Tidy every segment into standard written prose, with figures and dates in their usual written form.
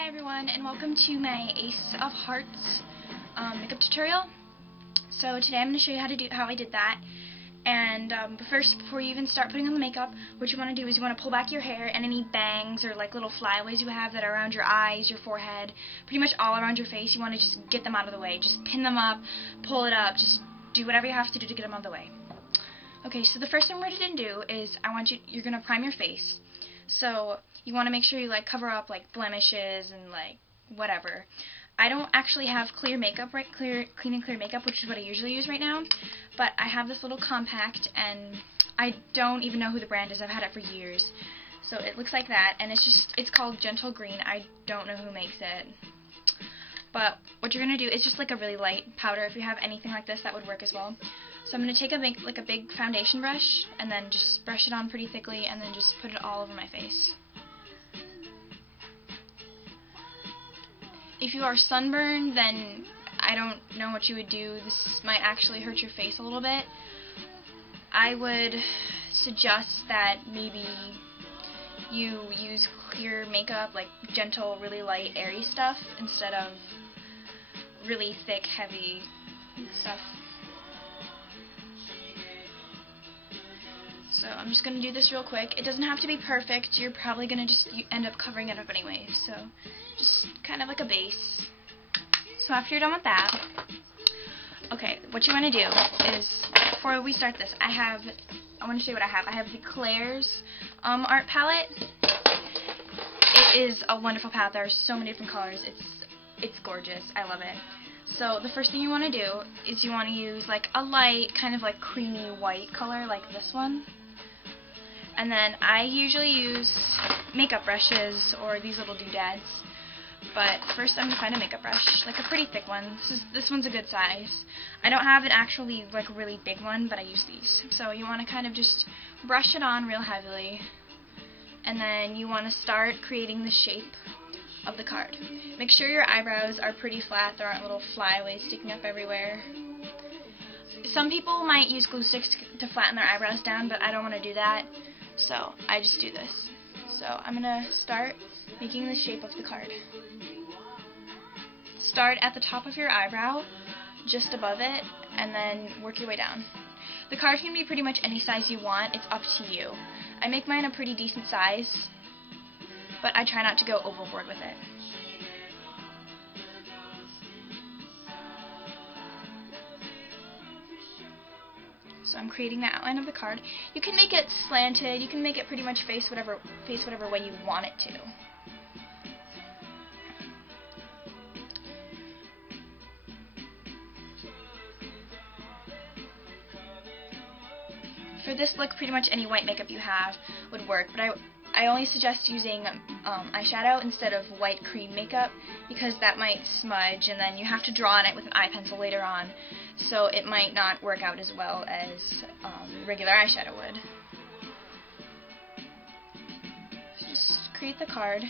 Hi everyone, and welcome to my Ace of Hearts makeup tutorial. So today I'm going to show you how I did that. And but first, before you even start putting on the makeup, what you want to do is you want to pull back your hair and any bangs or like little flyaways you have that are around your eyes, your forehead, pretty much all around your face. You want to just get them out of the way. Just pin them up, pull it up, just do whatever you have to do to get them out of the way. Okay, so the first thing we're going to do is you're going to prime your face. So you want to make sure you like cover up like blemishes and like whatever. I don't actually have clear makeup, clean and clear makeup, which is what I usually use right now. But I have this little compact, and I don't even know who the brand is. I've had it for years. So it looks like that, and it's called Gentle Green. I don't know who makes it. But what you're gonna do is just like a really light powder. If you have anything like this, that would work as well. So I'm gonna take a big foundation brush and then just brush it on pretty thickly, and then just put it all over my face. If you are sunburned, then I don't know what you would do. This might actually hurt your face a little bit. I would suggest that maybe you use clear makeup, like gentle, really light, airy stuff, instead of really thick, heavy stuff. So I'm just going to do this real quick. It doesn't have to be perfect. You're probably going to just end up covering it up anyway. So just kind of like a base. So after you're done with that, okay, what you want to do is, before we start this, I want to show you what I have. I have the Claire's art palette. It is a wonderful palette. There are so many different colors. It's gorgeous. I love it. So the first thing you want to do is you want to use like a light, kind of like creamy white color like this one. And then I usually use makeup brushes or these little doodads. But first I'm going to find a makeup brush, like a pretty thick one. This one's a good size. I don't have an actually like a really big one, but I use these. So you want to kind of just brush it on real heavily. And then you want to start creating the shape of the card. Make sure your eyebrows are pretty flat. There aren't little flyaways sticking up everywhere. Some people might use glue sticks to flatten their eyebrows down, but I don't want to do that. So I just do this. So I'm going to start making the shape of the card. Start at the top of your eyebrow, just above it, and then work your way down. The card can be pretty much any size you want. It's up to you. I make mine a pretty decent size, but I try not to go overboard with it. So I'm creating the outline of the card. You can make it slanted. You can make it pretty much face whatever way you want it to. For this look, pretty much any white makeup you have would work, but I only suggest using eyeshadow instead of white cream makeup, because that might smudge and then you have to draw on it with an eye pencil later on, so it might not work out as well as regular eyeshadow would. So just create the card.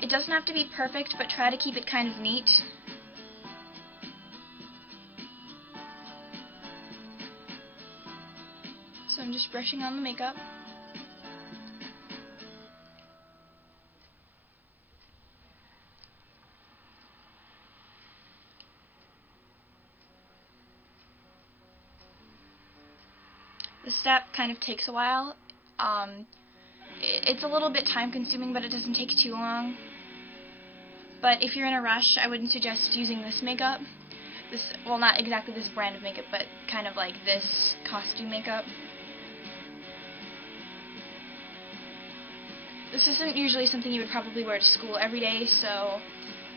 It doesn't have to be perfect, but try to keep it kind of neat. So I'm just brushing on the makeup. This step kind of takes a while. It's a little bit time consuming, but it doesn't take too long. But if you're in a rush, I wouldn't suggest using this makeup. Well, not exactly this brand of makeup, but kind of like this costume makeup. This isn't usually something you would probably wear to school every day, so,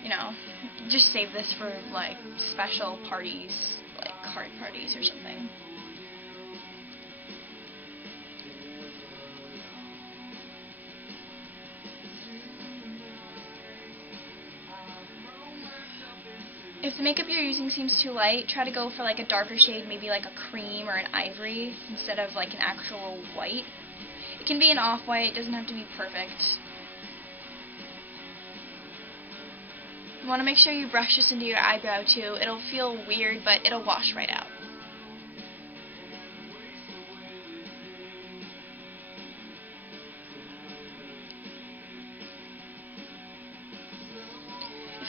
you know, just save this for, like, special parties, like card parties or something. If the makeup you're using seems too light, try to go for, like, a darker shade, maybe like a cream or an ivory, instead of, like, an actual white. It can be an off-white, it doesn't have to be perfect. You want to make sure you brush this into your eyebrow too. It'll feel weird, but it'll wash right out.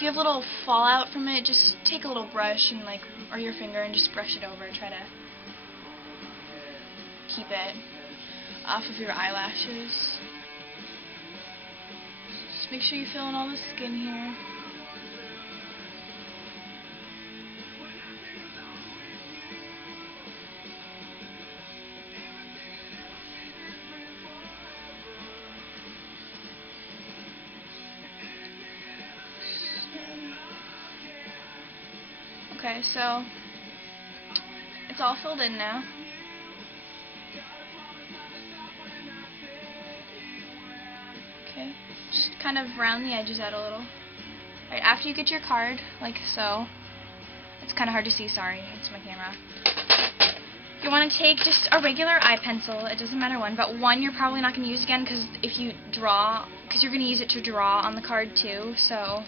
you have a little fallout from it, just take a little brush and or your finger and just brush it over. Try to keep it off of your eyelashes. Just make sure you fill in all the skin here. Okay, so it's all filled in now. Okay, just kind of round the edges out a little. Alright, after you get your card, like so, it's kind of hard to see, sorry, it's my camera. You want to take just a regular eye pencil, it doesn't matter one, but one you're probably not going to use again because if you draw, because you're going to use it to draw on the card too, so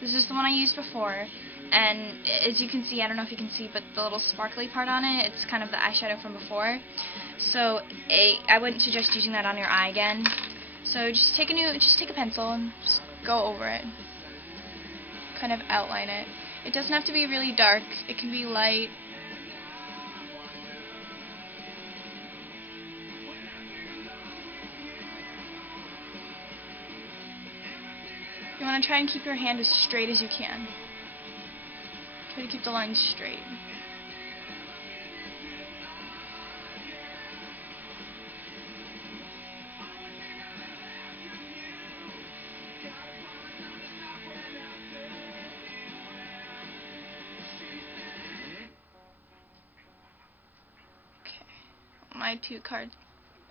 this is the one I used before. And as you can see, I don't know if you can see, but the little sparkly part on it, it's kind of the eyeshadow from before. So I wouldn't suggest using that on your eye again. So just take a pencil and just go over it. Kind of outline it. It doesn't have to be really dark. It can be light. You want to try and keep your hand as straight as you can. Try to keep the lines straight. Okay. My two card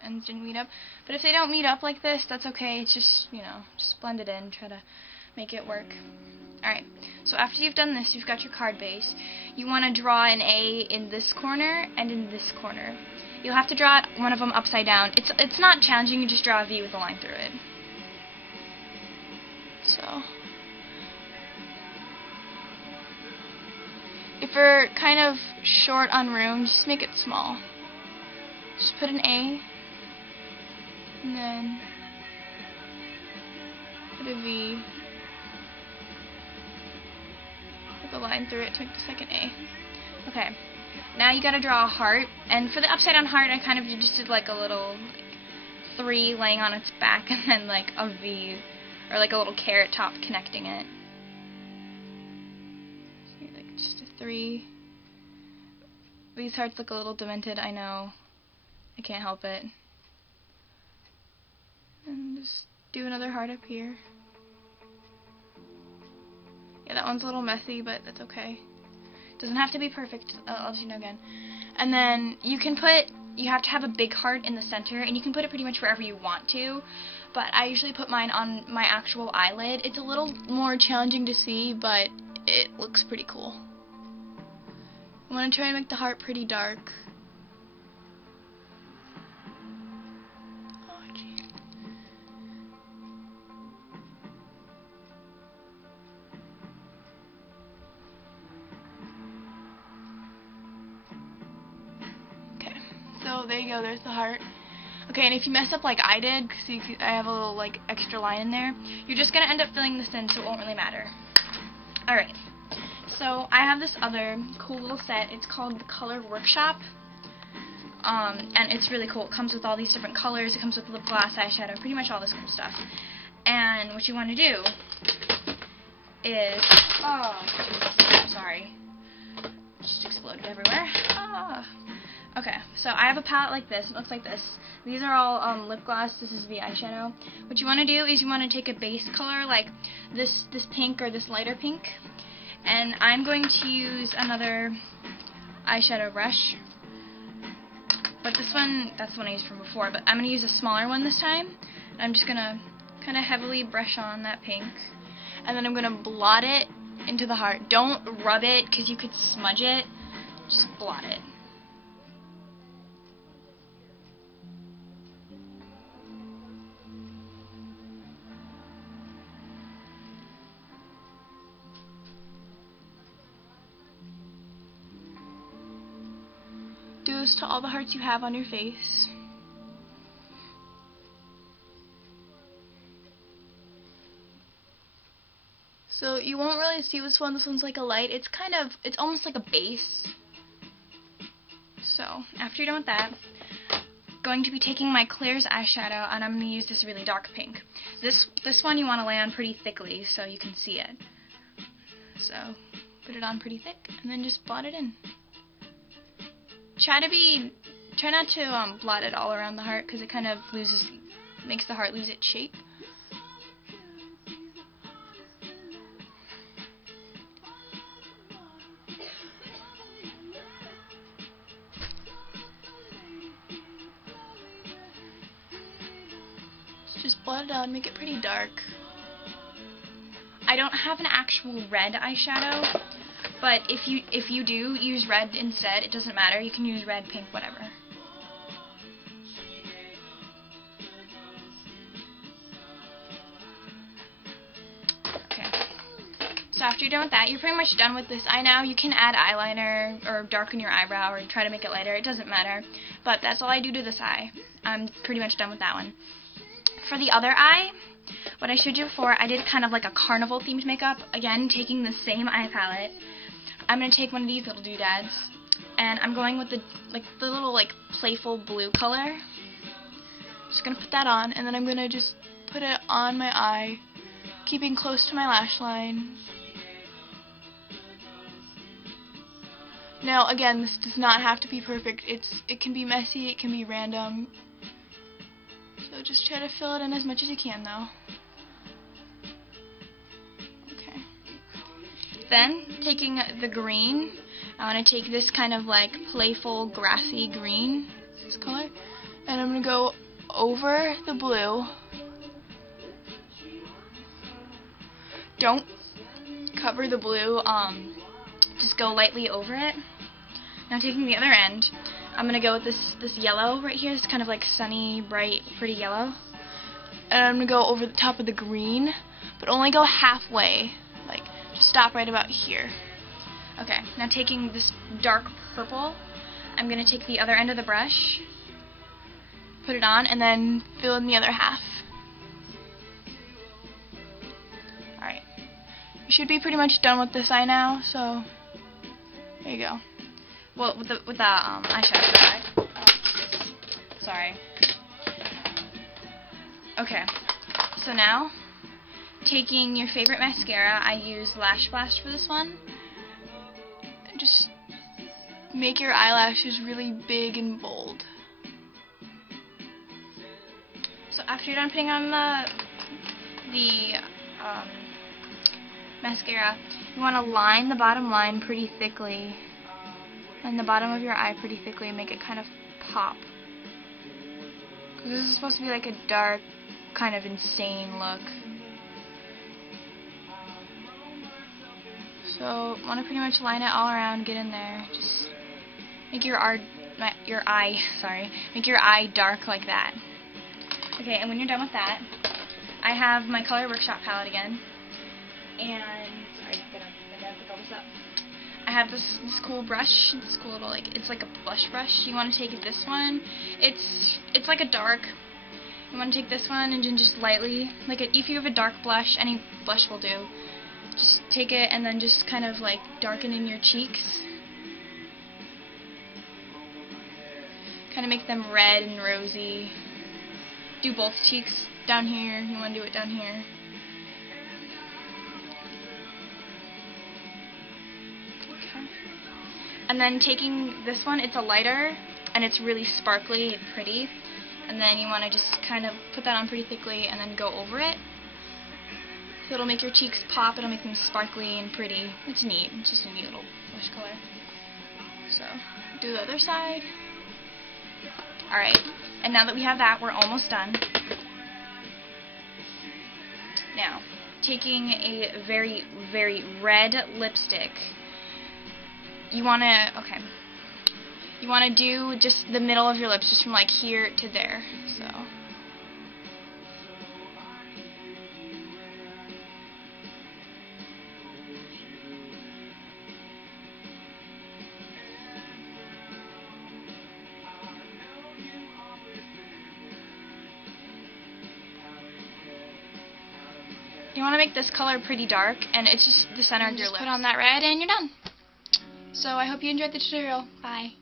ends didn't meet up. But if they don't meet up like this, that's okay. It's just, just blend it in. Try to make it work. Alright, so after you've done this, you've got your card base. You want to draw an A in this corner and in this corner. You'll have to draw one of them upside down. It's not challenging, you just draw a V with a line through it. So, if you're kind of short on room, just make it small. Just put an A, and then put a V. The line through it to make the second A. Okay, now you gotta draw a heart, and for the upside down heart I kind of just did like a little 3 laying on its back and then like a V or like a little carrot top connecting it. So like just a 3. These hearts look a little demented, I know. I can't help it. And just do another heart up here. Yeah, that one's a little messy, but that's okay. Doesn't have to be perfect. I'll let you know again. And then you have to have a big heart in the center, and you can put it pretty much wherever you want to, but I usually put mine on my actual eyelid. It's a little more challenging to see, but it looks pretty cool. I want to try and make the heart pretty dark. So there you go, there's the heart. Okay, and if you mess up like I did, because I have a little like extra line in there, you're just going to end up filling this in, so it won't really matter. Alright, so I have this other cool little set. It's called the Color Workshop, and it's really cool. It comes with all these different colors. It comes with lip gloss, eyeshadow, pretty much all this cool stuff. And what you want to do is, sorry, just exploded everywhere. Okay, so I have a palette like this. It looks like this. These are all lip gloss. This is the eyeshadow. What you want to do is you want to take a base color like this pink or this lighter pink, and I'm going to use another eyeshadow brush. But this one, that's the one I used from before, but I'm going to use a smaller one this time. And I'm just going to kind of heavily brush on that pink, and then I'm going to blot it into the heart. Don't rub it because you could smudge it. Just blot it. Do this to all the hearts you have on your face. So you won't really see this one. This one's like a light. It's almost like a base. So after you're done with that, going to be taking my Claire's eyeshadow, and I'm going to use this really dark pink. This one you want to lay on pretty thickly so you can see it. So put it on pretty thick, and then just blot it in. Try not to blot it all around the heart, because it kind of makes the heart lose its shape. Just blot it out, make it pretty dark. I don't have an actual red eyeshadow, but if you do use red instead, it doesn't matter. You can use red, pink, whatever. Okay. So after you're done with that, you're pretty much done with this eye now. You can add eyeliner or darken your eyebrow or try to make it lighter. It doesn't matter. But that's all I do to this eye. I'm pretty much done with that one. For the other eye, what I showed you before, I did kind of like a carnival themed makeup. Again, taking the same eye palette. I'm going to take one of these little doodads, and I'm going with the little playful blue color. Just going to put that on, and then I'm going to just put it on my eye, keeping close to my lash line. Now, again, this does not have to be perfect. It can be messy, it can be random. So just try to fill it in as much as you can, though. Okay. Then, taking the green, I want to take this kind of playful, grassy green, this color, and I'm going to go over the blue. Don't cover the blue, just go lightly over it. Now taking the other end, I'm going to go with this yellow right here. It's kind of sunny, bright, pretty yellow. And I'm going to go over the top of the green, but only go halfway. Just stop right about here. Okay, now taking this dark purple, I'm going to take the other end of the brush, put it on, and then fill in the other half. Alright. You should be pretty much done with this eye now, so there you go. Well, with the eyeshadow side. Sorry. Okay. So now, taking your favorite mascara, I use Lash Blast for this one. Just make your eyelashes really big and bold. So after you're done putting on the mascara, you want to line the bottom line pretty thickly, and the bottom of your eye pretty thickly, and make it kind of pop. Because this is supposed to be a dark, kind of insane look. So want to pretty much line it all around, get in there, just make your eye dark like that. Okay, and when you're done with that, I have my Color Workshop palette again, and sorry, I gotta pick all this up. I have this cool brush, this cool little it's like a blush brush. You want to take this one. It's like a dark. You want to take this one and just lightly, if you have a dark blush, any blush will do. Just take it and then just kind of darken in your cheeks. Kind of make them red and rosy. Do both cheeks down here. You want to do it down here. Okay. And then taking this one, it's a lighter and it's really sparkly and pretty. And then you want to just kind of put that on pretty thickly and then go over it. So it'll make your cheeks pop, it'll make them sparkly and pretty. It's neat. It's just a neat little blush color. So, do the other side. Alright, and now that we have that, we're almost done. Now, taking a very, very red lipstick, you want to do just the middle of your lips, just from here to there. So. You want to make this color pretty dark, and it's just the center of your lip. Put on that red, and you're done. So I hope you enjoyed the tutorial. Bye.